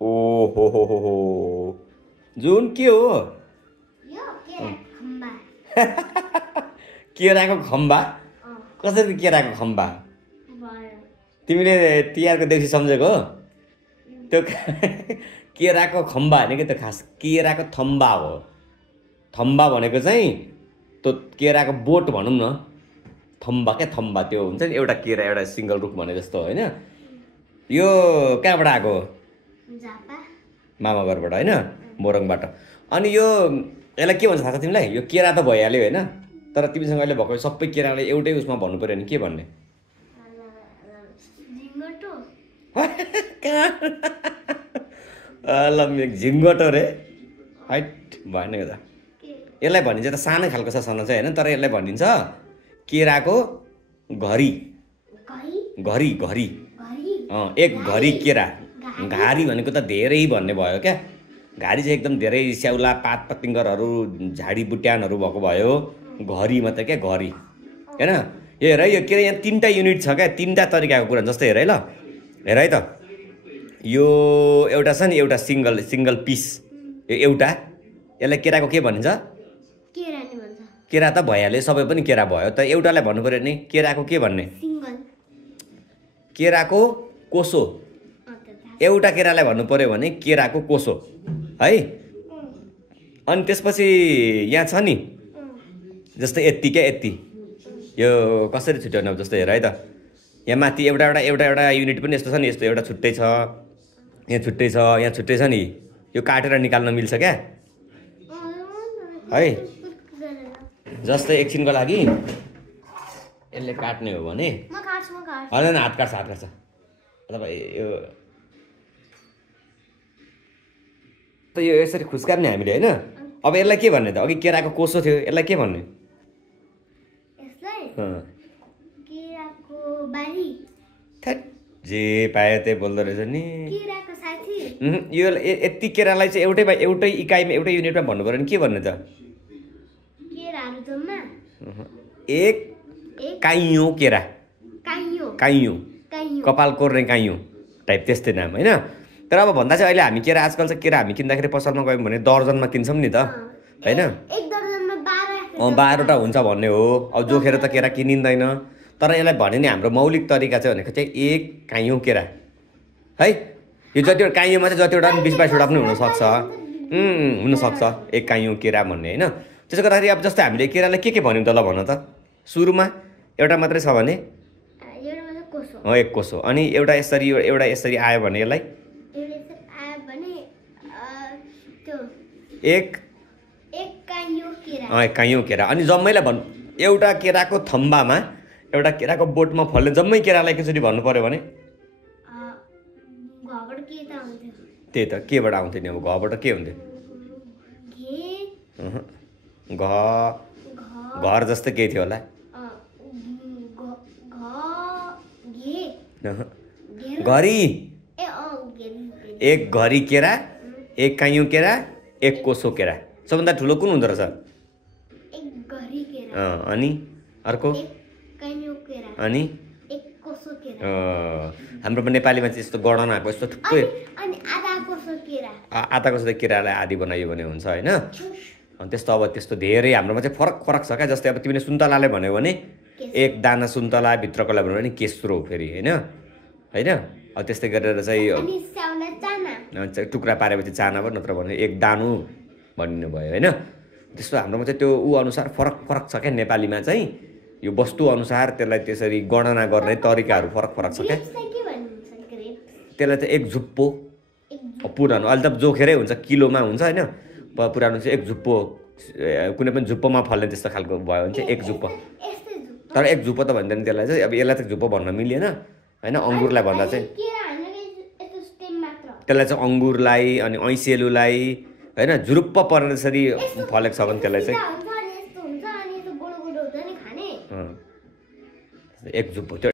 ओ हो जुन के हो यो केराको खम्बा केराको खम्बा कसरी केराको खम्बा भयो तिमीले तिहारको देउसी सम्झेको हो त्यो केराको खम्बा होइन कि त्यो खास केराको थम्बा हो थम्बा भनेको चाहिँ त्यो केराको बोट भनौँ न थम्बा क्या थम्बा त्यो हुन्छ नि एउटा केरा एउटा सिङ्गल रुख भने जस्तो होइन यो कहाँबाट आएको हो झापा मामा घरबाट होइन मोरङबाट अनि यो यसलाई के भन्छ थाहा छ तिमीलाई यो केरा त भइहाल्यो होइन तर तिमीसँग अहिले भएको सबै केरालाई एउटै उसमा भन्नु पऱ्यो भने के भन्ने झिङ्गटो ल झिङ्गटो रे हाइट भएन त यसलाई भनिन्छ त सानो खालको छ सन चाहिँ होइन तर यसलाई भनिन्छ केराको घरी घरी घरी एक घरी केरा घारी भनेको त धेरै भन्ने भयो क्या घारी चाहिँ एकदम धेरै स्याउला पात पतिङ्गरहरू झाडी बुट्यानहरू भएको भयो घरी मात्रै क्या घरी होइन यो हेर यो के यहाँ 3टा युनिट छ क्या 3टा तरिकाको कुरा जस्तै हेर है ल हेर है त यो एउटा छ नि एउटा सिङ्गल पिस यो एउटा यसलाई केराको के भनिन्छ केरा नि भन्छ केरा त भइहाल्यो सबै पनि केरा भयो त एउटालाई भन्नु पऱ्यो नि केराको के भन्ने सिङ्गल केराको कोसो एउटा केरालाई भन्नु पऱ्यो भने केराको कोसो है अनि त्यसपछि यहाँ छ नि जस्तै यति क्या यति यो कसरी छुट्याउने अब जस्तै हेर है त यहाँ माथि एउटा युनिट पनि यस्तो छ नि यस्तो एउटा छुट्टै छ यहाँ छुट्टै छ यहाँ छुट्टै छ नि यो काटेर निकाल्न मिल्छ क्या है जस्तै एकछिनको लागि यसले काट्ने हो भने होइन हात काट्छ अथवा यो त यो यसरी खुस्कार्ने हामीले होइन अब यसलाई के भन्ने त अघि केराको कोसो थियो यसलाई के भन्ने जे पायो त्यही बोल्दो रहेछ नि यो यति केरालाई चाहिँ एउटै इकाइमा एउटै युनिटमा भन्नु पऱ्यो नि के भन्ने त एक काइयो केरा काइयो कपाल कोर्ने काइयो टाइप त्यस्तै नाम होइन तर अब भन्दा चाहिँ अहिले हामी केरा आजकल चाहिँ केरा हामी किन्दाखेरि पसलमा गयौँ भने दर्जनमा किन्छौँ नि त होइन 12वटा हुन्छ भन्ने हो अब जोखेर त केरा किनिँदैन तर यसलाई भने नि हाम्रो मौलिक तरिका चाहिँ भनेको चाहिँ एक काइयो केरा है यो जतिवटा काइयोमा चाहिँ जतिवटा पनि 20-22वटा पनि हुनसक्छ हुनसक्छ एक काइयो केरा भन्ने होइन त्यसो गर्दाखेरि अब जस्तै हामीले केरालाई के भन्यौँ त ल भन त सुरुमा एउटा मात्रै छ भने एक कोसो अनि एउटा यसरी आयो भने यसलाई एक काइयो केरा अनि जम्मैलाई एउटा केराको थम्बामा एउटा केराको बोटमा फल्ने जम्मै केरालाई एकचोटि भन्नु पर्यो भने त्यही त केबाट आउँथ्यो नि अब घबाट के हुन्थ्यो घर जस्तो केही थियो होला घरी एक घरी केरा एक काइयो केरा एक कोसो केरा सबभन्दा ठुलो कुन हुँदो रहेछ अनि अर्को अनि हाम्रो नेपालीमा चाहिँ यस्तो गणनाको यस्तो थुप्रै आधा कोसो केरालाई आधी बनाइयो भने हुन्छ होइन अनि त्यस्तो अब त्यस्तो धेरै हाम्रोमा चाहिँ फरक छ क्या जस्तै अब तिमीले सुन्तलाले भन्यो भने एक दाना सुन्तला भित्रकोलाई भन्यो भने केस्रो फेरि होइन अब त्यस्तै गरेर चाहिँ टुक्रा पारेपछि चाना भयो नत्र भने एक दानु भनिनु भयो होइन त्यस्तो हाम्रोमा चाहिँ त्यो अनुसार फरक छ क्या नेपालीमा चाहिँ यो वस्तु अनुसार त्यसलाई त्यसरी गणना गर्ने तरिकाहरू फरक छ क्या त्यसलाई चाहिँ एक झुप्पो पुरानो अहिले त जोखेरै हुन्छ किलोमा हुन्छ होइन पुरानो चाहिँ एक झुप्पो कुनै पनि झुप्पोमा फल्ने त्यस्तो खालको भयो भने चाहिँ एक झुप्पो तर एक झुप्पो त भन्दैन त्यसलाई चाहिँ अब यसलाई चाहिँ झुप्पो भन्न मिलेन होइन अङ्गुरलाई भन्दा चाहिँ त्यसलाई चाहिँ अङ्गुरलाई अनि ऐसेलुलाई होइन झुरुप्प पर्ने जसरी फलेको छ भने त्यसलाई चाहिँ एक झुप्पो